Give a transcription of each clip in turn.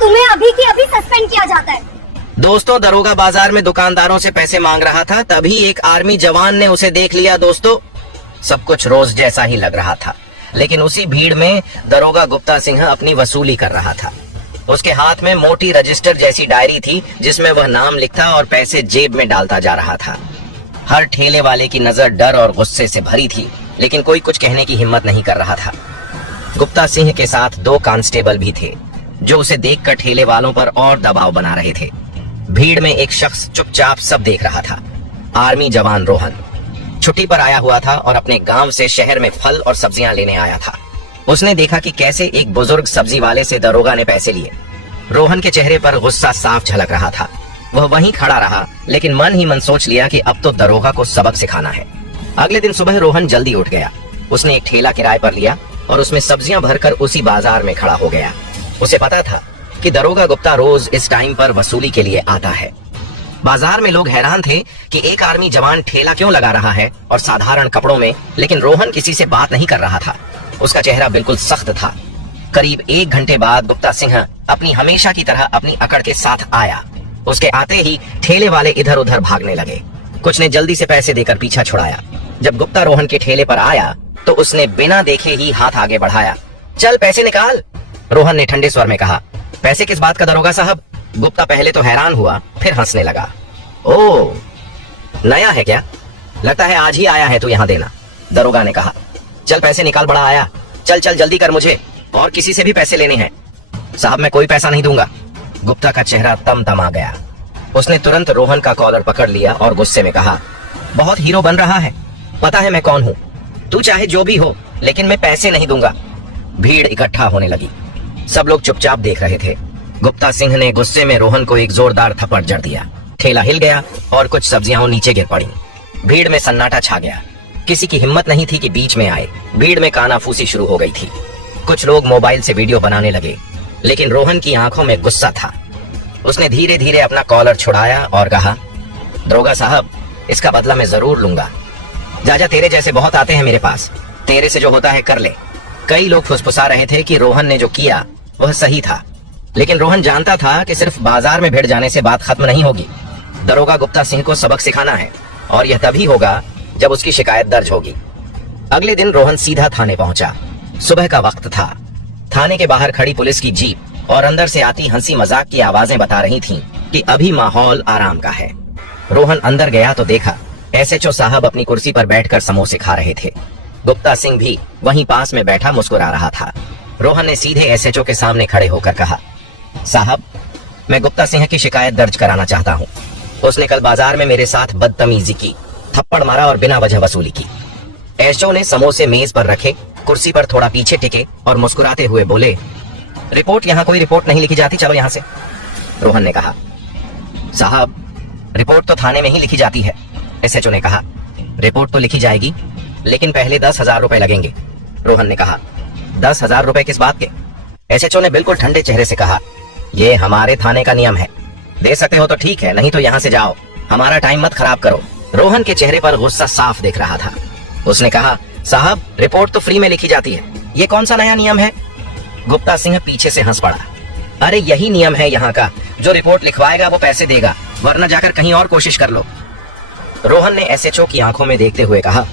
तुम्हें अभी की अभी सस्पेंड किया जाता है। दोस्तों, दरोगा बाजार में दुकानदारों से पैसे मांग रहा था, तभी एक आर्मी जवान ने उसे देख लिया। दोस्तों, सब कुछ रोज जैसा ही लग रहा था, लेकिन उसी भीड़ में दरोगा गुप्ता सिंह अपनी वसूली कर रहा था। उसके हाथ में मोटी रजिस्टर जैसी डायरी थी, जिसमें वह नाम लिखता और पैसे जेब में डालता जा रहा था। हर ठेले वाले की नजर डर और गुस्से से भरी थी, लेकिन कोई कुछ कहने की हिम्मत नहीं कर रहा था। गुप्ता सिंह के साथ 2 कांस्टेबल भी थे, जो उसे देखकर ठेले वालों पर और दबाव बना रहे थे। भीड़ में एक शख्स चुपचाप सब देख रहा था। आर्मी जवान रोहन छुट्टी पर आया हुआ था और अपने गांव से शहर में फल और सब्जियां लेने आया था। उसने देखा कि कैसे एक बुजुर्ग सब्जी वाले से दरोगा ने पैसे लिए। रोहन के चेहरे पर गुस्सा साफ झलक रहा था। वह वहीं खड़ा रहा, लेकिन मन ही मन सोच लिया कि अब तो दरोगा को सबक सिखाना है। अगले दिन सुबह रोहन जल्दी उठ गया। उसने एक ठेला किराए पर लिया और उसमें सब्जियां भरकर उसी बाजार में खड़ा हो गया। उसे पता था कि दरोगा गुप्ता रोज इस टाइम पर वसूली के लिए आता है। बाजार में लोग हैरान थे कि एक आर्मी जवान ठेला क्यों लगा रहा है और साधारण कपड़ों में, लेकिन रोहन किसी से बात नहीं कर रहा था। उसका चेहरा बिल्कुल सख्त था। करीब 1 घंटे बाद गुप्ता सिंह अपनी हमेशा की तरह अपनी अकड़ के साथ आया। उसके आते ही ठेले वाले इधर उधर भागने लगे। कुछ ने जल्दी से पैसे देकर पीछा छुड़ाया। जब गुप्ता रोहन के ठेले पर आया तो उसने बिना देखे ही हाथ आगे बढ़ाया। चल पैसे निकाल, रोहन ने ठंडे स्वर में कहा। पैसे किस बात का दरोगा साहब? गुप्ता पहले तो हैरान हुआ, फिर हंसने लगा। ओह, नया है क्या? लगता है आज ही आया है तू यहाँ देना, दरोगा ने कहा। चल पैसे निकाल, बड़ा आया। चल चल जल्दी कर, मुझे और किसी से भी पैसे लेने हैं। साहब मैं कोई पैसा नहीं दूंगा। गुप्ता का चेहरा तमतमा गया। उसने तुरंत रोहन का कॉलर पकड़ लिया और गुस्से में कहा, बहुत हीरो बन रहा है, पता है मैं कौन हूँ। तू चाहे जो भी हो, लेकिन मैं पैसे नहीं दूंगा। भीड़ इकट्ठा होने लगी। सब लोग चुपचाप देख रहे थे। गुप्ता सिंह ने गुस्से में रोहन को एक जोरदार थप्पड़ जड़ दिया। ठेला हिल गया और कुछ सब्जियां नीचे गिर पड़ी। भीड़ में सन्नाटा छा गया। किसी की हिम्मत नहीं थी कि बीच में आए। भीड़ में कानाफूसी शुरू हो गई थी। कुछ लोग मोबाइल से वीडियो बनाने लगे, लेकिन रोहन की आंखों में गुस्सा था। उसने धीरे धीरे अपना कॉलर छुड़ाया और कहा, दरोगा साहब, इसका बदला मैं जरूर लूंगा। जा तेरे जैसे बहुत आते हैं मेरे पास, तेरे से जो होता है कर ले। कई लोग फुसफुसा रहे थे कि रोहन ने जो किया वह सही था, लेकिन रोहन जानता था कि सिर्फ बाजार में भिड़ जाने से बात खत्म नहीं होगी। दरोगा गुप्ता सिंह को सबक सिखाना है और यह तभी होगा जब उसकी शिकायत दर्ज होगी। अगले दिन रोहन सीधा थाने पहुंचा। सुबह का वक्त था। थाने के बाहर खड़ी पुलिस की जीप और अंदर से आती हंसी मजाक की आवाजें बता रही थीं कि अभी माहौल आराम का है। रोहन अंदर गया तो देखा एसएचओ साहब अपनी कुर्सी पर बैठकर समोसे खा रहे थे। गुप्ता सिंह भी वहीं पास में बैठा मुस्कुरा रहा था। रोहन ने सीधे एसएचओ के सामने खड़े होकर कहा, साहब, मैं गुप्ता सिंह की शिकायत दर्ज कराना चाहता हूँ। उसने कल बाजार में मेरे साथ बदतमीजी की, थप्पड़ मारा और बिना वजह वसूली की। एसएचओ ने समोसे मेज पर रखे, कुर्सी पर थोड़ा पीछे टिके और मुस्कुराते हुए बोले, रिपोर्ट? यहाँ कोई रिपोर्ट नहीं लिखी जाती, चलो यहाँ से। रोहन ने कहा, साहब, रिपोर्ट तो थाने में ही लिखी जाती है। एसएचओ ने कहा, रिपोर्ट तो लिखी जाएगी, लेकिन पहले 10,000 रुपए लगेंगे। रोहन ने कहा, 10,000 रुपए किस बात के? एसएचओ ने बिल्कुल ठंडे चेहरे से कहा, ये हमारे थाने का नियम है, दे सकते हो तो ठीक है, नहीं तो यहाँ से जाओ, हमारा टाइम मत खराब करो। रोहन के चेहरे पर गुस्सा साफ दिख रहा था। उसने कहा, साहब, रिपोर्ट तो फ्री में लिखी जाती है, ये कौन सा नया नियम है? गुप्ता सिंह पीछे से हंस पड़ा। अरे यही नियम है यहाँ का, जो रिपोर्ट लिखवाएगा वो पैसे देगा, वरना जाकर कहीं और कोशिश कर लो। रोहन ने एसएचओ की आंखों में देखते हुए कहा,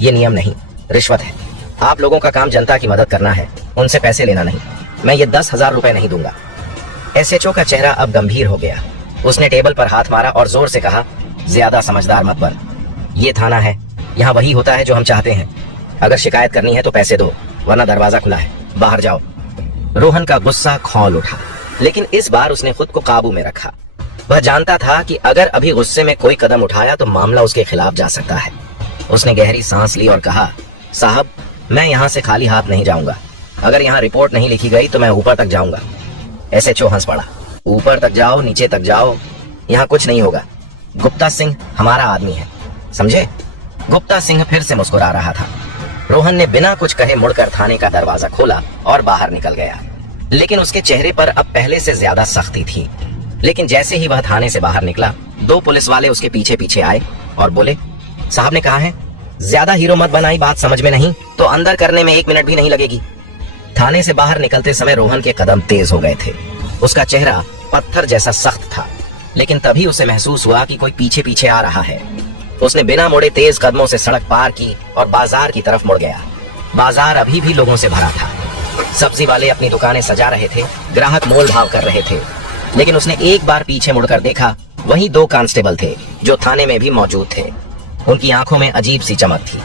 ये नियम नहीं, रिश्वत है। आप लोगों का काम जनता की मदद करना है, उनसे पैसे लेना नहीं। मैं ये 10,000 रुपए नहीं दूंगा। एसएचओ का चेहरा अब गंभीर हो गया। उसने टेबल पर हाथ मारा और जोर से कहा, ज्यादा समझदार मत बन। ये थाना है, यहाँ वही होता है जो हम चाहते हैं। अगर शिकायत करनी है तो पैसे दो, वरना दरवाजा खुला है, बाहर जाओ। रोहन का गुस्सा खौल उठा, लेकिन इस बार उसने खुद को काबू में रखा। वह जानता था कि अगर अभी गुस्से में कोई कदम उठाया तो मामला उसके खिलाफ जा सकता है। उसने गहरी सांस ली और कहा, साहब, मैं यहाँ से खाली हाथ नहीं जाऊंगा। अगर यहाँ रिपोर्ट नहीं लिखी गई तो मैं ऊपर तक जाऊंगा। एसएचओ हंस पड़ा। ऊपर तक जाओ, नीचे तक जाओ, यहाँ कुछ नहीं होगा। गुप्ता सिंह हमारा आदमी है, समझे? गुप्ता सिंह फिर से मुस्कुरा रहा था। रोहन ने बिना कुछ कहे मुड़कर थाने का दरवाजा खोला और बाहर निकल गया, लेकिन उसके चेहरे पर अब पहले से ज्यादा सख्ती थी। लेकिन जैसे ही वह थाने से बाहर निकला, 2 पुलिस वाले उसके पीछे पीछे आए और बोले, साहब ने कहा है ज्यादा हीरो मत बनाई, बात समझ में नहीं तो अंदर करने में 1 मिनट भी नहीं लगेगी। थाने से बाहर निकलते समय रोहन के कदम तेज हो गए थे। उसका चेहरा पत्थर जैसा सख्त था, लेकिन तभी उसे महसूस हुआ कि कोई पीछे पीछे आ रहा है। उसने बिना मुड़े तेज कदमों से सड़क पार की और बाजार की तरफ मुड़ गया। बाजार अभी भी लोगों से भरा था। सब्जी वाले अपनी दुकानें सजा रहे थे, ग्राहक मोल भाव कर रहे थे। लेकिन उसने एक बार पीछे मुड़कर देखा, वहीं 2 कांस्टेबल थे जो थाने में भी मौजूद थे। उनकी आंखों में अजीब सी चमक थी।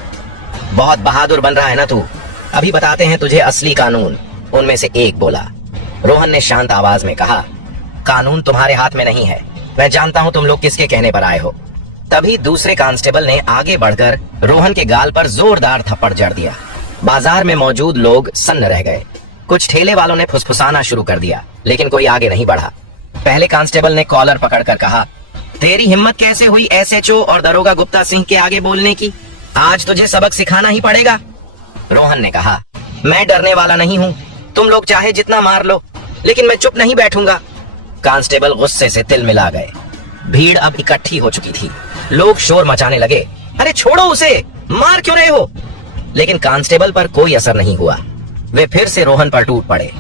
बहुत बहादुर बन रहा है ना तू, अभी बताते हैं तुझे असली कानून, उनमें से एक बोला। रोहन ने शांत आवाज में कहा, कानून तुम्हारे हाथ में नहीं है, मैं जानता हूं तुम लोग किसके कहने पर आए हो। तभी दूसरे कांस्टेबल ने आगे बढ़कर रोहन के गाल पर जोरदार थप्पड़ जड़ दिया। बाजार में मौजूद लोग सन्न रह गए। कुछ ठेले वालों ने फुसफुसाना शुरू कर दिया, लेकिन कोई आगे नहीं बढ़ा। पहले कांस्टेबल ने कॉलर पकड़कर कहा, तेरी हिम्मत कैसे हुई एसएचओ और दरोगा गुप्ता सिंह के आगे बोलने की? आज तुझे सबक सिखाना ही पड़ेगा। रोहन ने कहा, मैं डरने वाला नहीं हूँ, तुम लोग चाहे जितना मार लो, लेकिन मैं चुप नहीं बैठूंगा। कांस्टेबल गुस्से से तिल मिला गए। भीड़ अब इकट्ठी हो चुकी थी। लोग शोर मचाने लगे, अरे छोड़ो उसे, मार क्यों रहे हो? लेकिन कांस्टेबल पर कोई असर नहीं हुआ। वे फिर से रोहन पर टूट पड़े।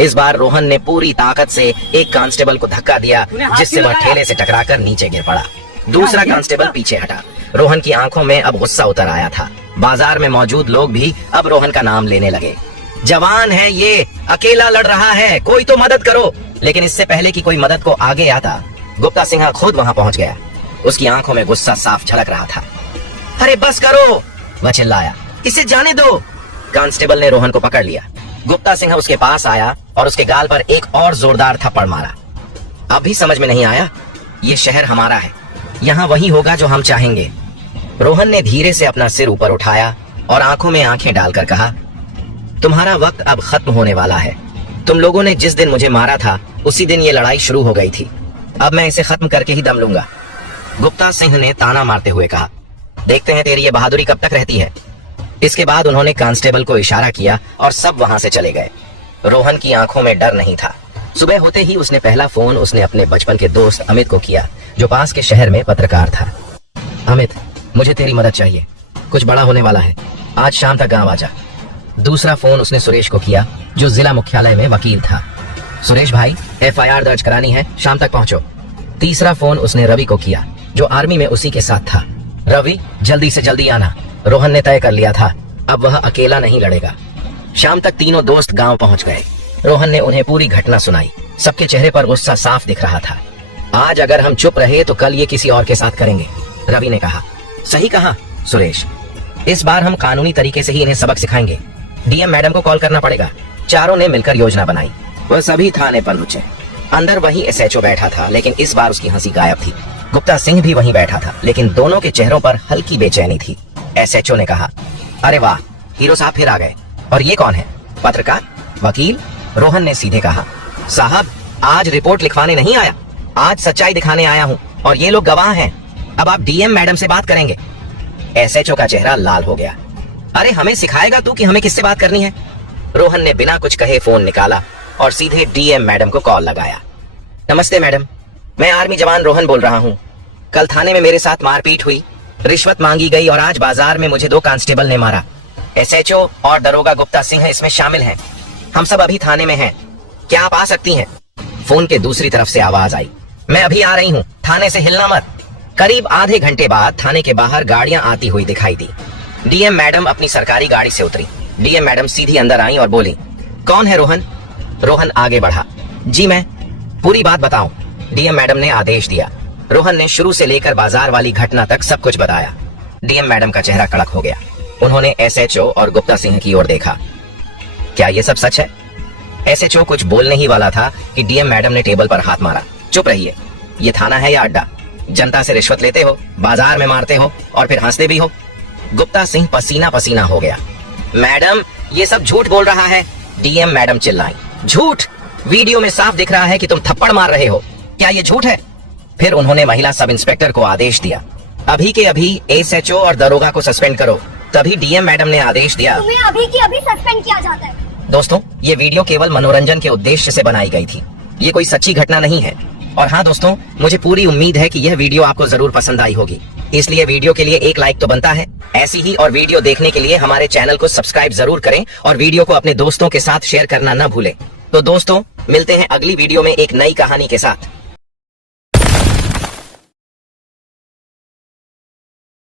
इस बार रोहन ने पूरी ताकत से एक कांस्टेबल को धक्का दिया, जिससे वह ठेले से टकराकर नीचे गिर पड़ा। दूसरा कांस्टेबल पीछे हटा। रोहन की आंखों में अब गुस्सा उतर आया था। बाजार में मौजूद लोग भी अब रोहन का नाम लेने लगे। जवान है ये, अकेला लड़ रहा है, कोई तो मदद करो। लेकिन इससे पहले कि कोई मदद को आगे आता, गुप्ता सिंह खुद वहां पहुंच गया। उसकी आंखों में गुस्सा साफ झलक रहा था। अरे बस करो, वह चिल्लाया, इसे जाने दो। कांस्टेबल ने रोहन को पकड़ लिया। गुप्ता सिंह उसके पास आया और उसके गाल पर एक और जोरदार थप्पड़ मारा। अब भी समझ में नहीं आया? ये शहर हमारा है, यहाँ वही होगा जो हम चाहेंगे। रोहन ने धीरे से अपना सिर ऊपर उठाया और आंखों में आंखें डालकर कहा, तुम्हारा वक्त अब खत्म होने वाला है। तुम लोगों ने जिस दिन मुझे मारा था, उसी दिन ये लड़ाई शुरू हो गई थी। अब मैं इसे खत्म करके ही दम लूंगा। गुप्ता सिंह ने ताना मारते हुए कहा, देखते हैं तेरी ये बहादुरी कब तक रहती है। इसके बाद उन्होंने कांस्टेबल को इशारा किया और सब वहां से चले गए। रोहन की आंखों में डर नहीं था। सुबह होते ही उसने पहला फोन उसने अपने बचपन के दोस्त अमित को किया, जो पास के शहर में पत्रकार था। अमित, मुझे तेरी मदद चाहिए, कुछ बड़ा होने वाला है, आज शाम तक गांव आ जा। दूसरा फोन उसने सुरेश को किया, जो जिला मुख्यालय में वकील था। सुरेश भाई, एफआईआर दर्ज करानी है, शाम तक पहुंचो। तीसरा फोन उसने रवि को किया, जो आर्मी में उसी के साथ था। रवि, जल्दी से जल्दी आना। रोहन ने तय कर लिया था, अब वह अकेला नहीं लड़ेगा। शाम तक तीनों दोस्त गांव पहुंच गए। रोहन ने उन्हें पूरी घटना सुनाई। सबके चेहरे पर गुस्सा साफ दिख रहा था। आज अगर हम चुप रहे तो कल ये किसी और के साथ करेंगे, रवि ने कहा। सही कहा सुरेश, इस बार हम कानूनी तरीके से ही इन्हें सबक सिखाएंगे। डीएम मैडम को कॉल करना पड़ेगा। चारों ने मिलकर योजना बनाई। वह सभी थाने पर पहुंचे। अंदर वही एसएचओ बैठा था, लेकिन इस बार उसकी हंसी गायब थी। गुप्ता सिंह भी वहीं बैठा था, लेकिन दोनों के चेहरों पर हल्की बेचैनी थी। एसएचओ ने कहा, अरे वाह, हीरो साहब फिर आ गए। और ये कौन है? पत्रकार? वकील? रोहन ने सीधे कहा, साहब आज रिपोर्ट लिखवाने नहीं आया, आज सच्चाई दिखाने आया हूँ, और ये लोग गवाह हैं। अब आप डीएम मैडम से बात करेंगे। एसएचओ का चेहरा लाल हो गया। अरे हमें सिखाएगा तू कि हमें किससे बात करनी है? रोहन ने बिना कुछ कहे फोन निकाला और सीधे डीएम मैडम को कॉल लगाया। नमस्ते मैडम, मैं आर्मी जवान रोहन बोल रहा हूँ। कल थाने में मेरे साथ मारपीट हुई, रिश्वत मांगी गई और आज बाजार में मुझे 2 कांस्टेबल ने मारा। एसएचओ और दरोगा गुप्ता सिंह इसमें शामिल हैं। हम सब अभी थाने में हैं, क्या आप आ सकती हैं? फोन के दूसरी तरफ से आवाज आई, मैं अभी आ रही हूँ, थाने से हिलना मत। करीब आधे घंटे बाद थाने के बाहर गाड़ियां आती हुई दिखाई दी। डीएम मैडम अपनी सरकारी गाड़ी से उतरी। डीएम मैडम सीधी अंदर आई और बोली, कौन है रोहन? रोहन आगे बढ़ा, जी मैं। पूरी बात बताओ, डीएम मैडम ने आदेश दिया। रोहन ने शुरू से लेकर बाजार वाली घटना तक सब कुछ बताया। डीएम मैडम का चेहरा कड़क हो गया। उन्होंने एसएचओ और गुप्ता सिंह की ओर देखा। क्या ये सब सच है? एसएचओ कुछ बोलने ही वाला था कि डीएम मैडम ने टेबल पर हाथ मारा। चुप रहिए, ये थाना है या अड्डा? जनता से रिश्वत लेते हो, बाजार में मारते हो और फिर हंसते भी हो। गुप्ता सिंह पसीना पसीना हो गया। मैडम ये सब झूठ बोल रहा है, डीएम मैडम चिल्लाई। झूठ? वीडियो में साफ दिख रहा है कि तुम थप्पड़ मार रहे हो, क्या ये झूठ है? फिर उन्होंने महिला सब इंस्पेक्टर को आदेश दिया, अभी के अभी एसएचओ और दरोगा को सस्पेंड करो। तभी डीएम मैडम ने आदेश दिया, तुम्हें अभी की अभी सस्पेंड किया जाता है। दोस्तों, ये वीडियो केवल मनोरंजन के उद्देश्य से बनाई गई थी, ये कोई सच्ची घटना नहीं है। और हाँ दोस्तों, मुझे पूरी उम्मीद है कि यह वीडियो आपको जरूर पसंद आई होगी, इसलिए वीडियो के लिए एक लाइक तो बनता है। ऐसी ही और वीडियो देखने के लिए हमारे चैनल को सब्सक्राइब जरूर करें और वीडियो को अपने दोस्तों के साथ शेयर करना न भूलें। तो दोस्तों, मिलते हैं अगली वीडियो में एक नई कहानी के साथ।